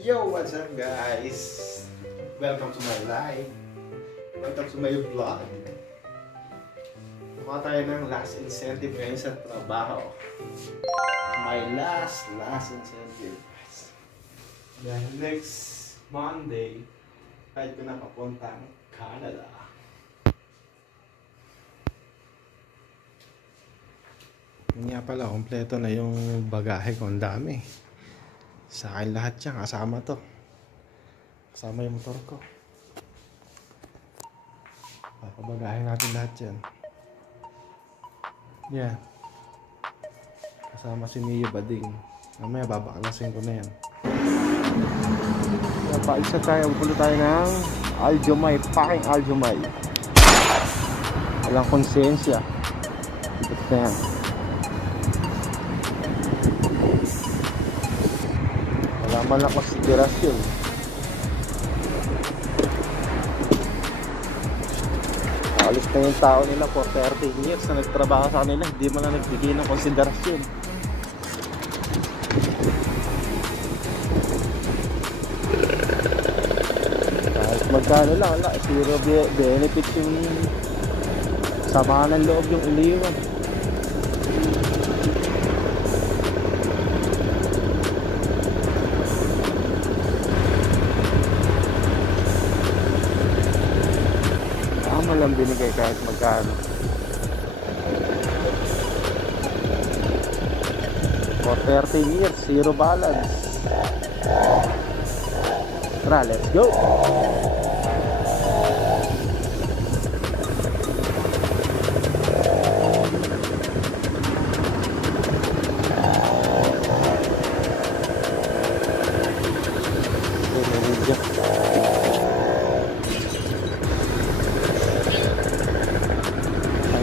Yo, what's up guys? Welcome to my life. Welcome to my vlog. Mukha tayo ng last incentive ngayon sa trabaho. My last incentive. Dahil next Monday, kahit ko na papuntang Canada. Nga pala, kompleto na yung bagahe ko. Ang dami. Sa akin lahat yan. Kasama to. Kasama yung motor ko. Papabagahin natin lahat yan. Yan. Kasama si Neo Bading. Mamaya babaklasin ko na yan. Paisa tayo. Pulo tayo ng Aljumay. Paking Aljumay. Walang konsensya. Ito na yan. Wala man lang konsiderasyon. Alis na yung tao nila for 30 years na nagtrabaho sa kanila, hindi man lang nagbigay ng konsiderasyon. Kahit magkano lang, wala, zero benefits yung sama ng loob yung iliwan. Lang binigay kahit magkano. For 30 years, zero balance. Tara, let's go!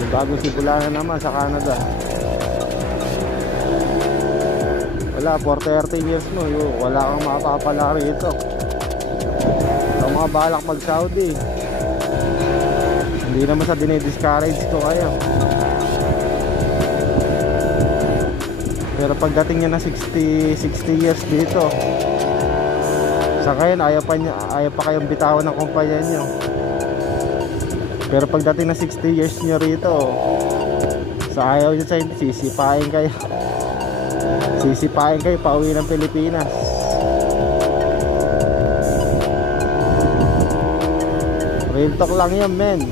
Bagong simula na naman sa Canada. Wala, for 30 years mo, wala kang mapapala rito. Ang mga balak mag-Saudi, hindi naman sa dinidiscourage ko kayo. Pero pagdating niya na 60 years dito, sa ngayon ayaw pa kayong bitawan ng kumpanya nyo. Pero pagdating na 60 years nyo rito, sa ayaw nyo sa hindi, sisipain kayo. Sisipain kayo pauwi ng Pilipinas. Real talk lang yan, men.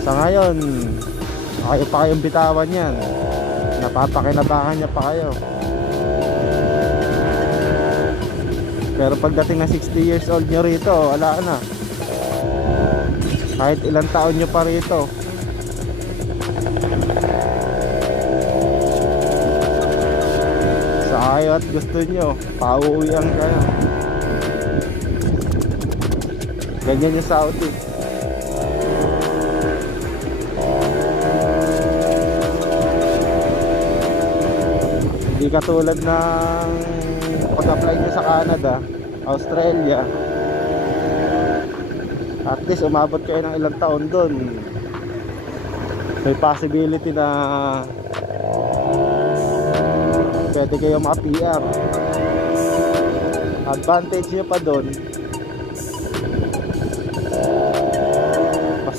Sa ngayon, ayaw pa kayong bitawan yan. Napapakinabangan niya pa kayo. Pero pagdating na 60 years old nyo rito, wala na. Kahit ilang taon nyo pa rito, sa ayaw at gusto nyo, pauwian kayo. Ganyan yung Saudi. Hindi katulad ng pag-apply nyo sa Canada, Australia. At least umabot kayo ng ilang taon doon. May possibility na pwede kayo maka-PR. Advantage nyo pa doon,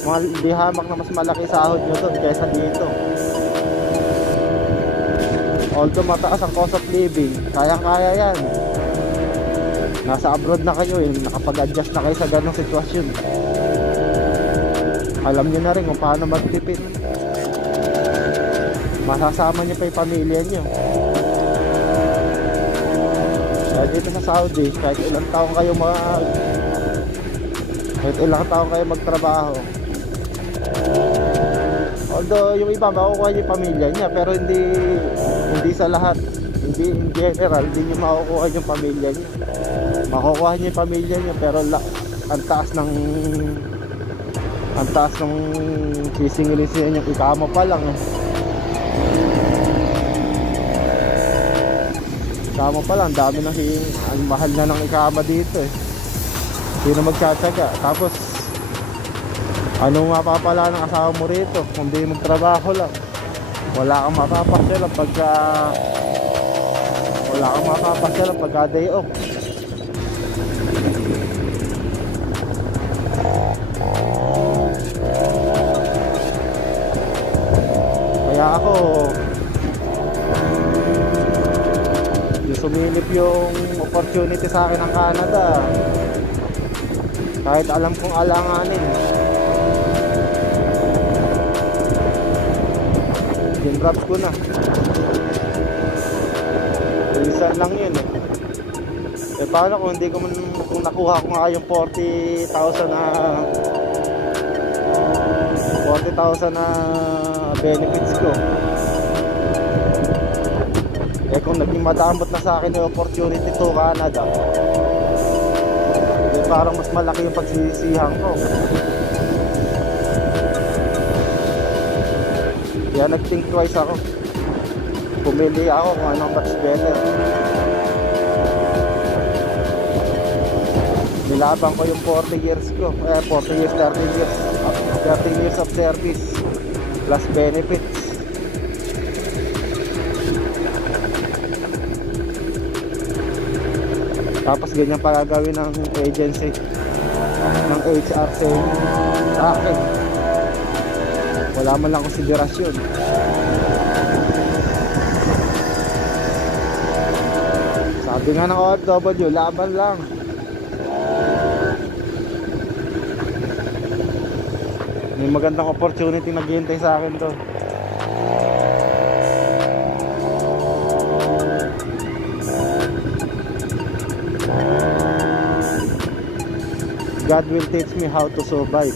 mas di hamak na mas malaki sahod nyo doon kaysa dito. Although mataas ang cost of living, kaya yan. Nasa abroad na kayo, nakapag-adjust na kayo sa ganong sitwasyon. Alam nyo na rin kung paano magtipid. Masasama nyo pa yung pamilya nyo. Kaya dito sa Saudi, kahit ilang taon kayo magtrabaho, although yung iba makukuha niyo yung pamilya niya, pero hindi sa lahat, hindi in general, hindi niyo makukuha yung pamilya niya. Makukuha niyo yung pamilya niya, pero ang taas ng sisingilisin yung ikama pa lang eh. Ikama pa lang, dami ng ang mahal na ng ikama dito eh. Sino magtsatsaga? Tapos anong mapapala ng asawa mo rito kung di magtrabaho lang? Wala kang mapapasya lang pagka Wala kang makakapasya pagka day off. Kaya ako yung sumilip yung opportunity sa akin ng Canada, kahit alam kong alanganin, dinraps ko na. Minsan lang yun eh. Eh paano kung hindi ko man, kung nakuha ko nga yung 40,000 na benefits ko, eh kung naging madamot na sa akin yung opportunity to Canada, eh parang mas malaki yung pagsisisihan ko. Kaya nag-think twice ako. Pumili ako kung anong much better. Nilabang ko yung 40 years ko. 40 years, 13 years of service plus benefits. Tapos ganyan pala gawin ng agency, ng HR sa akin. Wala man lang konsiderasyon. Sabi nga ng OFW, laban lang. May magandang opportunity naghihintay sa akin to. God will teach me how to survive.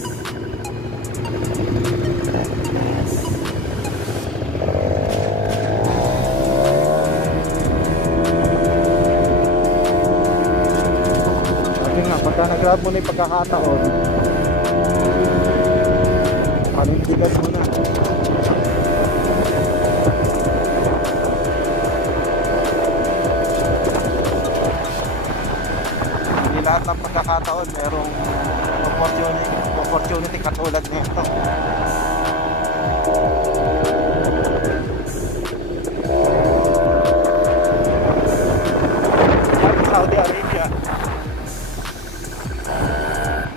Pagka nag-grab mo na yung pagkakataon, panindigan mo na. Hindi lahat ng pagkakataon merong opportunity katulad nito. Saudi Arabia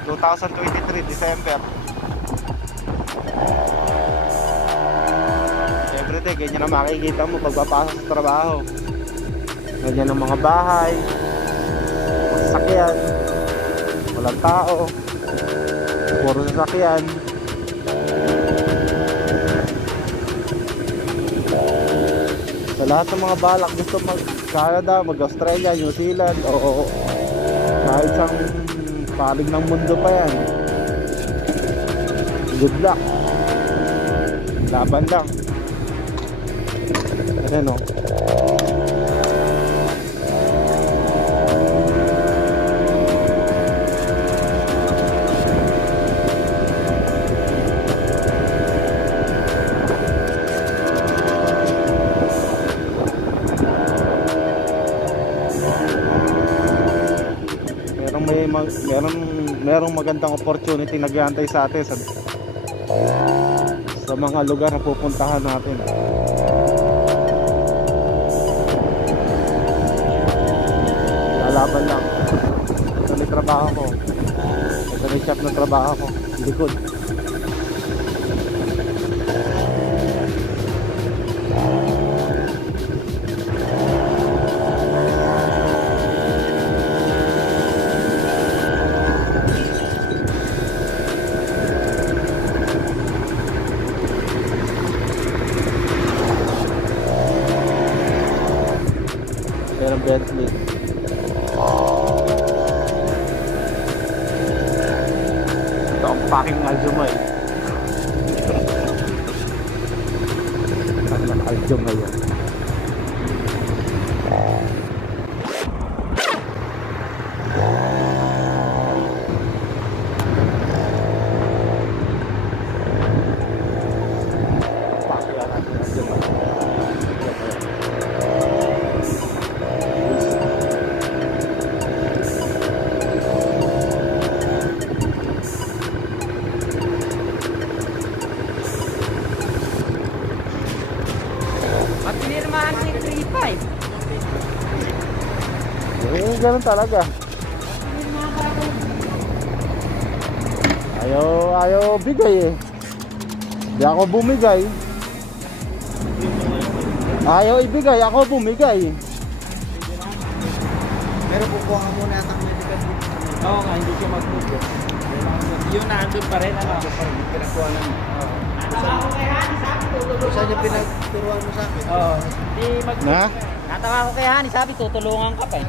2023 December. Everyday ganyan ang makikita mo pagpapasok sa trabaho. Ganyan ang mga bahay, sasakyan, walang tao, puro sasakyan. Sa lahat ng mga balak gusto mag-Canada, mag-Australia, New Zealand, o kahit sang palig ng mundo pa yan, good luck. Laban lang. Ano no? Merong magandang opportunity nag-aantay sa atin sa mga lugar na pupuntahan natin. Lalaban lang. Ito na yung trabaho ko. Ito na yung shop ng trabaho ko. Likod. Bentley. Ito ang paking Aljumay. Ang Aljumay yan. ganun talaga. Ayaw bigay eh. Di ako bumigay. Ayaw ibigay, ako bumigay. Pero kukuha ka muna at ang medical dito. Oo nga, hindi siya mag-move. Yung nandun pa rin, ano? Pinakuha lang. Saan niya pinagturuan mo sa akin? Oo. Hindi mag-move. Na? Natawa ko kay Hani, sabi tutulungan ka pa eh.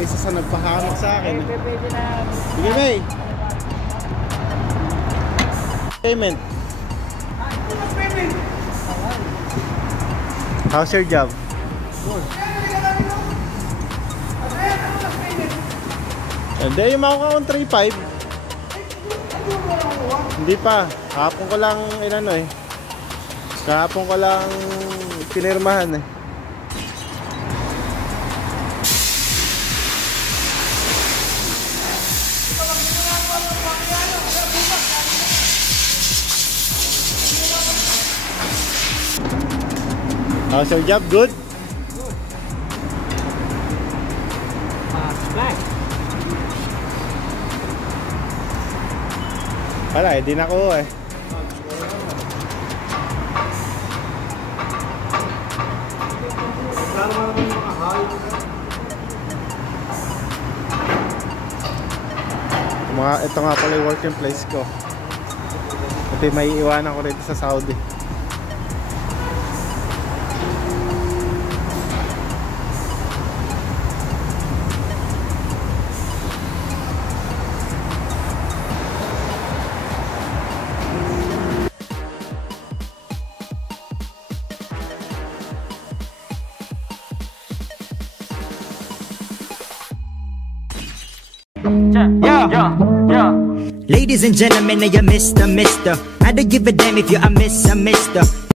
Isa sa nagpahamak sa akin. Pwede na. Sige, May. Payment. How's your job? Hindi, yung makuha kong 3.5. Hindi pa. Kahapon ko lang inano eh. Kahapon ko lang pinirmahan eh. How's your job? Good? Black. Wala eh, di nakuha eh. Ito nga pala yung working place ko. Ito may iwanan ko rin sa Saudi. Yeah. Ladies and gentlemen, I am Mr. I don't give a damn if you're a miss, a mister.